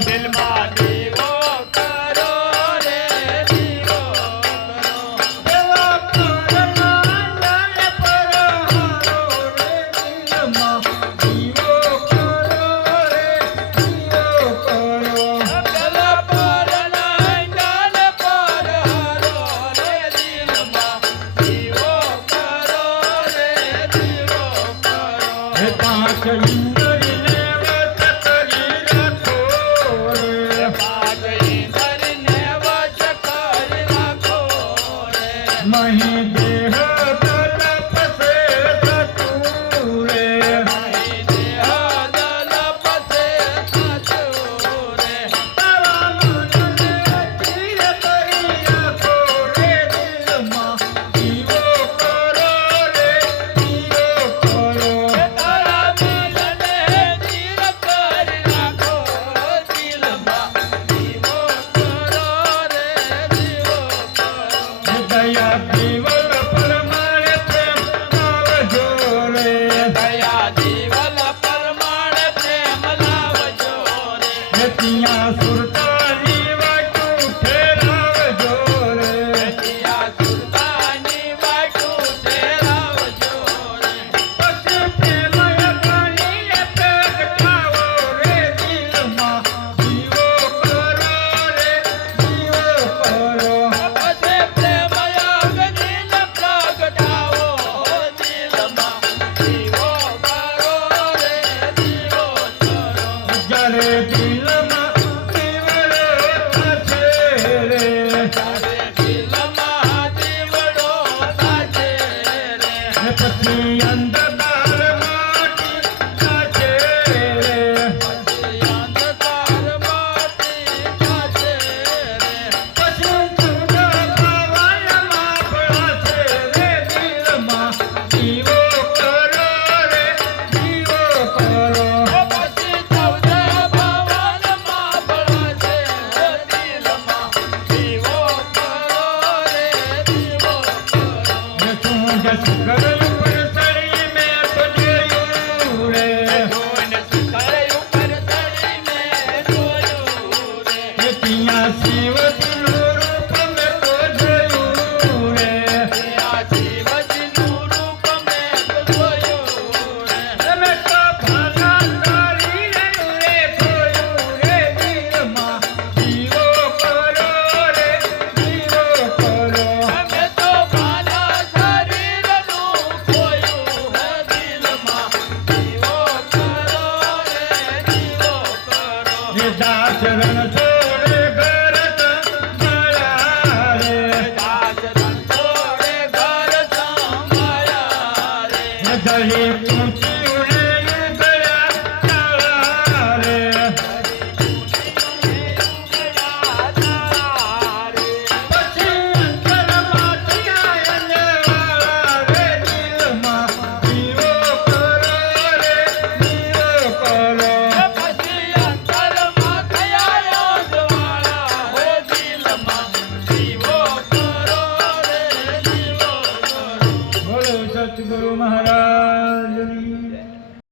દિલમાં દીવો કરો રે દીવો મહી દેહ દલપ સે સતુરે મહી દેહ દલપ સે સતુરે તારા મનને ચીર કરી રાખો રે દિલમાં દીવો કરો રે દીવો કરો તારા દિલને ચીર કરી રાખો દિલમાં દીવો કરો રે દીવો કરો દયા દીવલ પરમાણે પ્રેમ લાવજો રે દયા જીવન પરમાણે પ્રેમ લાવજો રે ત્યાં સુરતાની વાટું ફેરવજો રે તિયા સુરતાની વાટું ફેરવજો રે પછી પ્રેમ અગ્નિને પ્રગટાવો રે દિલમાં દીવો કરો રે દીવો કરો પછી પ્રેમ અગ્નિને પ્રગટાવો દિલમાં દીવો કરો રે દીવો કરો જ્યારે દિલમાં દીવડો થશે રે તારે દિલમાં દીવડો તાજે રે પછી અંધકાર માટી થશે રે અંધકારમાંથી તાજે રે પછી જુદા પાવનમાં ભળાશે રે દિલમાં દીવો કરો રે દીવો કરો પછી ચૌદ ભવનમાં ભળશે દિલમાં દીવો કરો રે દીવો કરો જસું જસ કર્યું પર સળી મેં તો જોયું રે જોઈને શિખર ઉપર ચડીને જોયું રે ત્યાં શિવજીનું રૂપ મેં તો જોયું રે આ શિવજીનું રૂપ મેં તો જોયું રે તમે તો ભાલા શરીરનું રે જોયું રે દિલમાં દીવો કરો રે દીવો કરો અમે તો ભાલા શરીરનું ખોયું હે દિલમાં દીવો કરો રે દીવો કરો જે દાસરણ છોડે ઘર સંભાળ્યા રે દાસ રંગોળે ઘર સંભાળ્યા રે ગળે ઊંચી